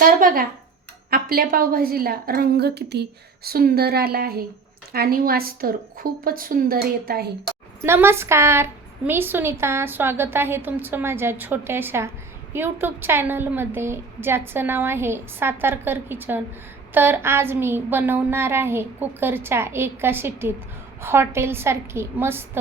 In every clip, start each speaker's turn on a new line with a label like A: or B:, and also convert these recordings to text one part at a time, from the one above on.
A: तर बघा आपल्या पावभाजीला रंग किती सुंदर आला आहे आणि वास तर खूपच सुंदर येत आहे. नमस्कार मी सुनीता. स्वागत आहे तुमचं माझ्या छोट्याशा यूट्यूब चॅनलमध्ये ज्याचं नाव आहे सातारकर किचन. तर आज मी बनवणार आहे कुकरच्या एका शिटीत हॉटेलसारखी मस्त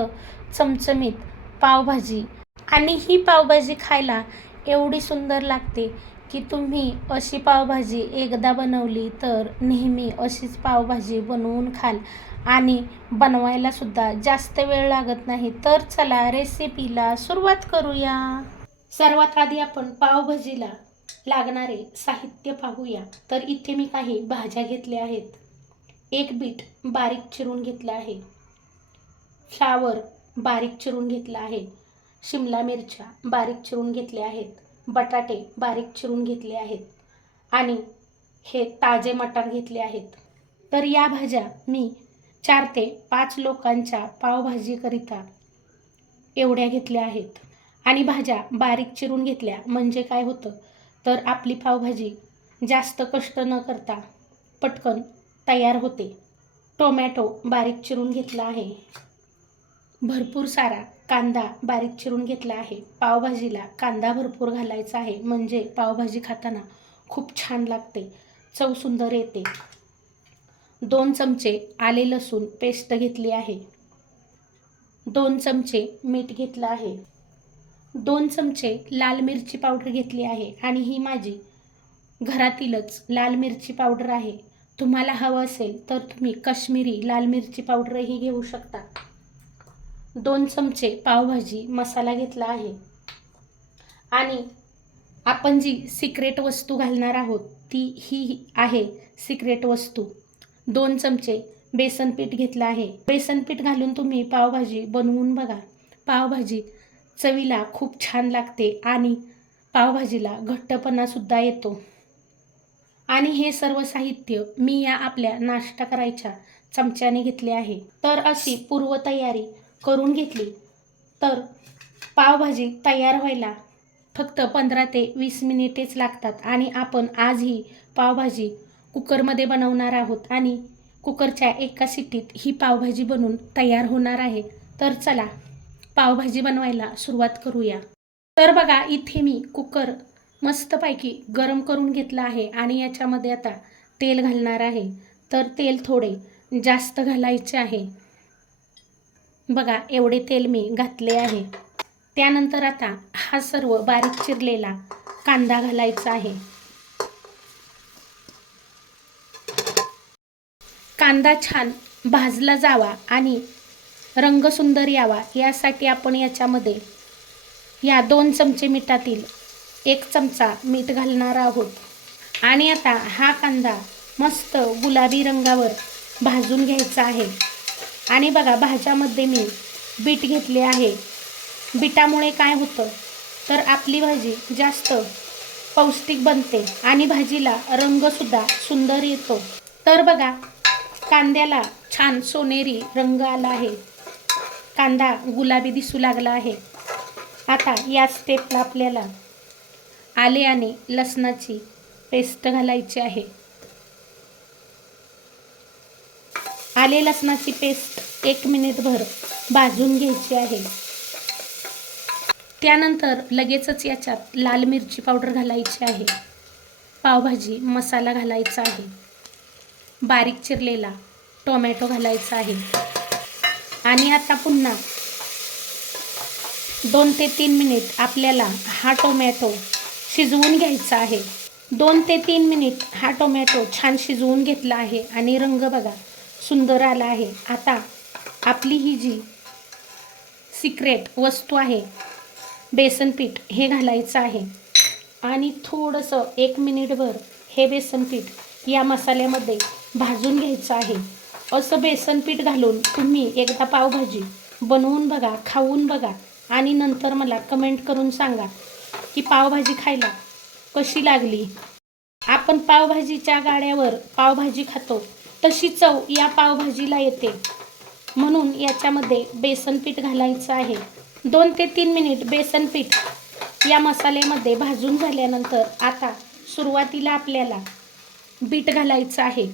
A: चमचमीत पावभाजी. आणि ही पावभाजी खायला एवढी सुंदर लागते की तुम्ही अशी पावभाजी एकदा बनवली तर नेहमी अशीच पावभाजी बनवून खाल. आणि बनवायला सुद्धा जास्त वेळ लागत नाही. तर चला रेसिपीला सुरुवात करूया. सर्वात आधी आपण पावभाजीला लागणारे साहित्य पाहूया. तर इथे मी काही भाज्या घेतल्या आहेत. एक बीट बारीक चिरून घेतलं आहे. फ्लावर बारीक चिरून घेतला आहे. शिमला मिरच्या बारीक चिरून घेतल्या आहेत. बटाटे बारीक चिरून घेतले आहेत आणि हे ताजे मटार घेतले आहेत. तर या भाज्या मी चार ते पाच लोकांच्या पावभाजीकरिता एवढ्या घेतल्या आहेत. आणि भाज्या बारीक चिरून घेतल्या म्हणजे काय होतं? तर आपली पावभाजी जास्त कष्ट न करता पटकन तयार होते. टोमॅटो बारीक चिरून घेतला आहे. भरपूर सारा कांदा बारीक चिरून घेतला आहे. पावभाजीला कांदा भरपूर घालायचा आहे. म्हणजे पावभाजी खाताना खूप छान लागते. चव सुंदर येते. दोन चमचे आले लसूण पेस्ट घेतली आहे. दोन चमचे मीठ घेतलं आहे. दोन चमचे लाल मिरची पावडर घेतली आहे. आणि ही माझी घरातीलच लाल मिरची पावडर आहे. तुम्हाला हवं असेल तर तुम्ही काश्मीरी लाल मिरची पावडरही घेऊ शकता. दोन चमचे पावभाजी मसाला घेतला आहे. आणि आपण जी सिक्रेट वस्तू घालणार आहोत ती ही आहे सिक्रेट वस्तू. दोन चमचे बेसन पीठ घेतलं आहे. बेसन पीठ घालून तुम्ही पावभाजी बनवून बघा. पावभाजी चवीला खूप छान लागते आणि पावभाजीला घट्टपणासुद्धा येतो. आणि हे सर्व साहित्य मी या आपल्या नाश्ता करायच्या चमच्याने घेतले आहे. तर अशी पूर्वतयारी करून घेतली. तर पावभाजी तयार व्हायला फक्त पंधरा ते वीस मिनिटेच लागतात आणि आपण आज ही पावभाजी कुकरमध्ये बनवणार आहोत आणि कुकरच्या एका सिटीत ही पावभाजी बनून तयार होणार आहे. तर चला पावभाजी बनवायला सुरुवात करूया. तर बघा इथे मी कुकर मस्तपैकी गरम करून घेतलं आहे आणि याच्यामध्ये आता तेल घालणार आहे. तर तेल थोडे जास्त घालायचे आहे. बघा एवढे तेल मी घातले आहे. त्यानंतर आता हा सर्व बारीक चिरलेला कांदा घालायचा आहे. कांदा छान भाजला जावा आणि रंग सुंदर यावा यासाठी आपण याच्यामध्ये या दोन चमचे मिठातील एक चमचा मीठ घालणार आहोत. आणि आता हा कांदा मस्त गुलाबी रंगावर भाजून घ्यायचा आहे. आणि बघा भाज्यामध्ये मी बीट घेतले आहे. बीटामुळे काय होतं? तर आपली भाजी जास्त पौष्टिक बनते आणि भाजीला रंगसुद्धा सुंदर येतो. तर बघा कांद्याला छान सोनेरी रंग आला आहे. कांदा गुलाबी दिसू लागला आहे. आता या स्टेपला आपल्याला आले आणि लसणाची पेस्ट घालायची आहे. आले लसणाची पेस्ट एक मिनिटभर भाजून घ्यायची आहे. त्यानंतर लगेचच याच्यात लाल मिरची पावडर घालायची आहे. पावभाजी मसाला घालायचा आहे. बारीक चिरलेला टोमॅटो घालायचा आहे. आणि आता पुन्हा दोन ते तीन मिनिट आपल्याला हा टोमॅटो शिजवून घ्यायचा आहे. दोन ते तीन मिनिट हा टोमॅटो छान शिजवून घेतला आहे आणि रंग बघा. सुंदर आला आहे. आता आपली ही जी सिक्रेट वस्तू आहे बेसन पीठ हे घालायचं आहे. आणि थोडंसं एक मिनिटभर हे बेसन पीठ या मसाल्यामध्ये भाजून घ्यायचं आहे. असं बेसन पीठ घालून तुम्ही एकदा पावभाजी बनवून बघा खाऊन बघा. आणि नंतर मला कमेंट करून सांगा की पावभाजी खायला कशी लागली? आपण पावभाजीच्या गाड्यावर पावभाजी खातो. तशी चव या पावभाजीला येते. म्हणून याच्यामध्ये बेसन पीठ घालायचं आहे. दोन ते तीन मिनिट बेसन पीठ या मसाल्यामध्ये भाजून झाल्यानंतर आता सुरुवातीला आपल्याला बीट घालायचं आहे.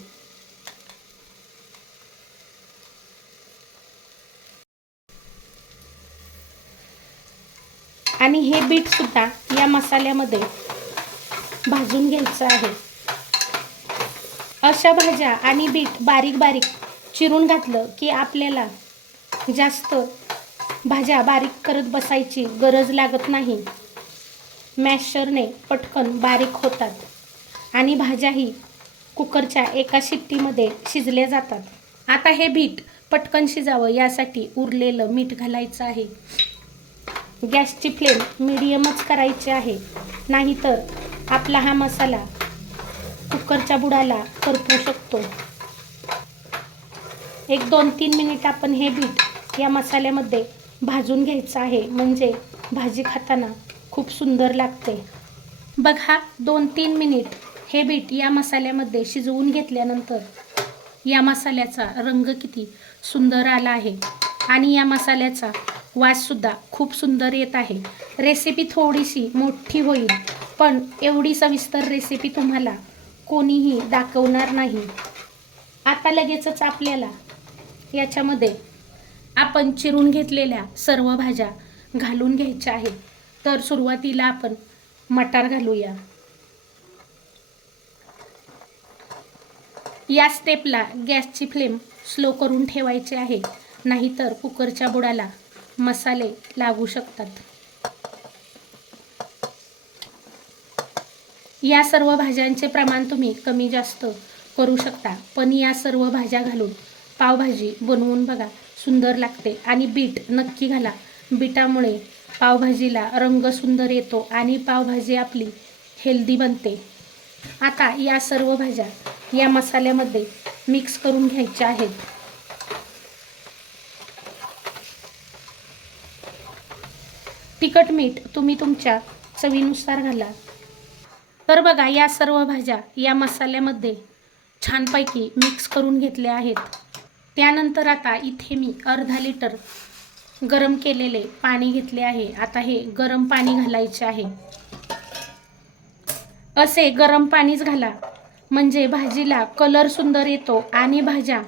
A: आणि हे बीटसुद्धा या मसाल्यामध्ये भाजून घ्यायचं आहे. अशा भाज्या आणि बीट बारीक बारीक चिरून घातलं की आपल्याला जास्त भाज्या बारीक करत बसायची गरज लागत नाही. मॅशरने पटकन बारीक होतात आणि भाज्याही कुकरच्या एका शिट्टीमध्ये शिजल्या जातात. आता हे बीट पटकन शिजावं यासाठी उरलेलं मीठ घालायचं आहे. गॅसची फ्लेम मिडियमच करायची आहे. नाहीतर आपला हा मसाला कुकरच्या बुडाला करपू शकतो. एक दोन तीन मिनिट आपण हे बीट या मसाल्यामध्ये भाजून घ्यायचं आहे. म्हणजे भाजी खाताना खूप सुंदर लागते. बघा दोन तीन मिनिट हे बीट या मसाल्यामध्ये शिजवून घेतल्यानंतर या मसाल्याचा रंग किती सुंदर आला आहे. आणि या मसाल्याचा वाससुद्धा खूप सुंदर येत आहे. रेसिपी थोडीशी मोठी होईल पण एवढी सविस्तर रेसिपी तुम्हाला कोणीही दाखवणार नाही. आता लगेचच आपल्याला याच्यामध्ये आपण चिरून घेतलेल्या सर्व भाज्या घालून घ्यायच्या आहेत. तर सुरुवातीला आपण मटार घालूया. या स्टेपला गॅसची फ्लेम स्लो करून ठेवायची आहे. नाहीतर कुकरच्या बुडाला मसाले लागू शकतात. या सर्व भाज्यांचे प्रमाण तुम्ही कमी जास्त करू शकता. पण या सर्व भाज्या घालून पावभाजी बनवून बघा सुंदर लागते. आणि बीट नक्की घाला. बीटामुळे पावभाजीला रंग सुंदर येतो आणि पावभाजी आपली हेल्दी बनते. आता या सर्व भाज्या या मसाल्यामध्ये मिक्स करून घ्यायच्या आहेत. तिखट मीठ तुम्ही तुमच्या चवीनुसार घाला. तर बघा या सर्व भाज्या या मसाल्यामध्ये छानपैकी मिक्स करून घेतल्या आहेत. त्यानंतर आता इथे मी अर्धा लिटर गरम केलेले पाणी घेतले आहे. आता हे गरम पाणी घालायचे आहे. असे गरम पाणीच घाला. म्हणजे भाजीला कलर सुंदर येतो आणि भाज्या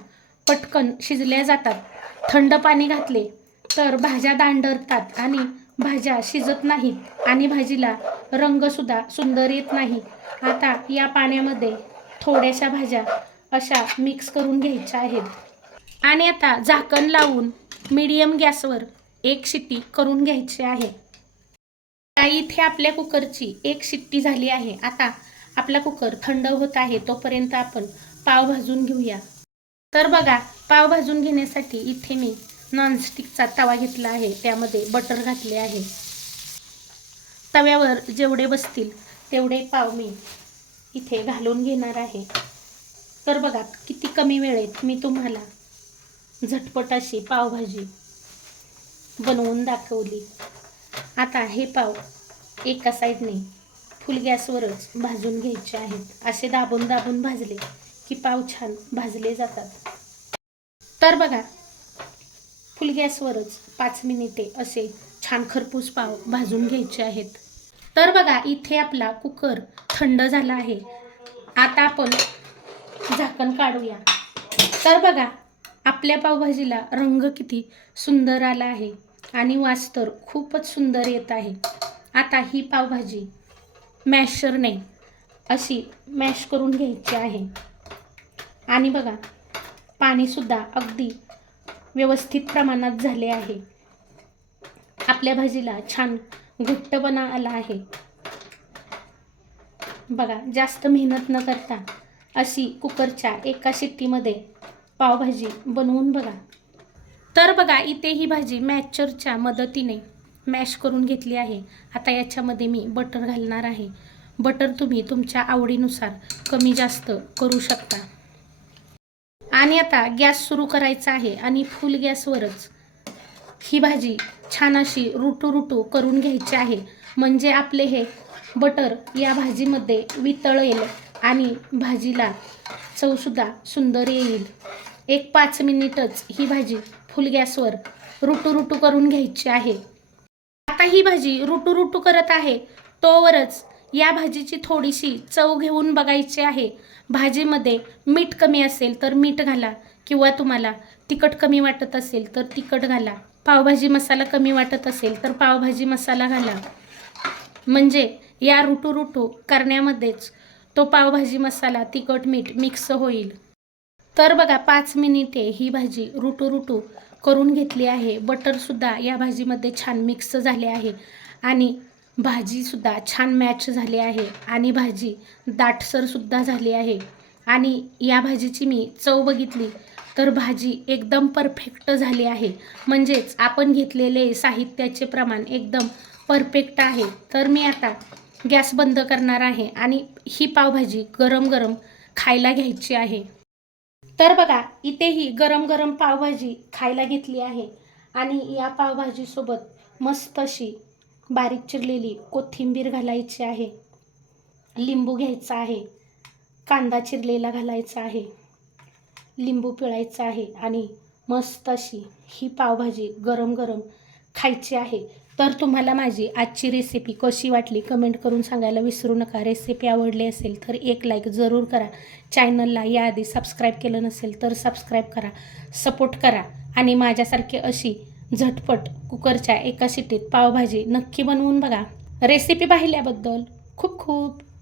A: पटकन शिजल्या जातात. थंड पाणी घातले तर भाज्या दांडरतात आणि भाज्या शिजत नाहीत आणि भाजीला रंगसुद्धा सुंदर येत नाही. आता या पाण्यामध्ये थोड्याशा भाज्या अशा मिक्स करून घ्यायच्या आहेत. आणि आता झाकण लावून मीडियम गॅसवर एक शिट्टी करून घ्यायची आहे. आता इथे आपल्या कुकरची एक शिट्टी झाली आहे. आता आपला कुकर थंड होत आहे तोपर्यंत आपण पाव भाजून घेऊया. तर बघा पाव भाजून घेण्यासाठी इथे मी नॉनस्टिकचा तवा घेतला आहे. त्यामध्ये बटर घातले आहे. तव्यावर जेवढे बसतील तेवढे पाव मी इथे घालून घेणार आहे. तर बघा किती कमी वेळेत मी तुम्हाला झटपट अशी पावभाजी बनवून दाखवली. आता हे पाव एका साईडने फुल गॅसवरच भाजून घ्यायचे आहेत. असे दाबून दाबून भाजले की पाव छान भाजले जातात. तर बघा फुल गॅसवरच पाच मिनिटे असे छान खरपूस पाव भाजून घ्यायचे आहेत. तर बघा इथे आपला कुकर थंड झाला आहे. आता आपण झाकण काढूया. तर बघा आपल्या पावभाजीला रंग किती सुंदर आला आहे आणि वास तर खूपच सुंदर येत आहे. आता ही पावभाजी मॅशरने अशी मॅश करून घ्यायची आहे. आणि बघा पाणीसुद्धा अगदी व्यवस्थित प्रमाणात झाले आहे. आपल्या भाजीला छान घट्टपणा आला आहे. बघा जास्त मेहनत न करता अशी कुकरच्या एका शिट्टीमध्ये पावभाजी बनवून बघा. तर बघा इथे ही भाजी मॅचरच्या मदतीने मॅश करून घेतली आहे. आता याच्यामध्ये मी बटर घालणार आहे. बटर तुम्ही तुमच्या आवडीनुसार कमी जास्त करू शकता. आणि आता गॅस सुरू करायचा आहे आणि फुल गॅसवरच ही भाजी छान अशी रुटू रुटू करून घ्यायची आहे. म्हणजे आपले हे बटर या भाजीमध्ये वितळेल आणि भाजीला चवसुद्धा सुंदर येईल. एक पाच मिनिटच ही भाजी फुल गॅसवर रुटू रुटू करून घ्यायची आहे. आता ही भाजी रुटू रुटू करत आहे तोवरच या भाजीची थोडीशी चव घेऊन बघायची आहे. भाजीमध्ये मीठ कमी असेल तर मीठ घाला किंवा तुम्हाला तिखट कमी वाटत असेल तर तिखट घाला. पावभाजी मसाला कमी वाटत असेल तर पावभाजी मसाला घाला. म्हणजे या रुटू रुटू करण्यामध्येच तो पावभाजी मसाला तिखट मीठ मिक्स होईल. तर बघा पाच मिनिटे ही भाजी रुटू रुटू करून घेतली आहे. बटरसुद्धा या भाजीमध्ये छान मिक्स झाले आहे. आणि भाजीसुद्धा छान मॅच झाली आहे. आणि भाजी दाटसरसुद्धा झाली आहे. आणि या भाजीची मी चव बघितली. तर भाजी एकदम परफेक्ट झाली आहे. म्हणजेच आपण घेतलेले साहित्याचे प्रमाण एकदम परफेक्ट आहे. तर मी आता गॅस बंद करणार आहे आणि ही पावभाजी गरम गरम खायला घ्यायची आहे. तर बघा इथेही गरम गरम पावभाजी खायला घेतली आहे. आणि या पावभाजीसोबत मस्त अशी बारीक चिरलेली कोथिंबीर घालायची आहे. लिंबू घ्यायचा आहे. कांदा चिरलेला घालायचा आहे. लिंबू पिळायचा आहे आणि मस्त अशी ही पावभाजी गरम गरम खायची आहे. तर तुम्हाला माझी आजची रेसिपी कशी वाटली कमेंट करून सांगायला विसरू नका. रेसिपी आवडली असेल तर एक लाईक जरूर करा. चॅनलला याआधी सबस्क्राईब केलं नसेल तर सबस्क्राईब करा. सपोर्ट करा. आणि माझ्यासारखी अशी झटपट कुकरच्या एका शिटीत पावभाजी नक्की बनवून बघा. रेसिपी पाहिल्याबद्दल खूप खूप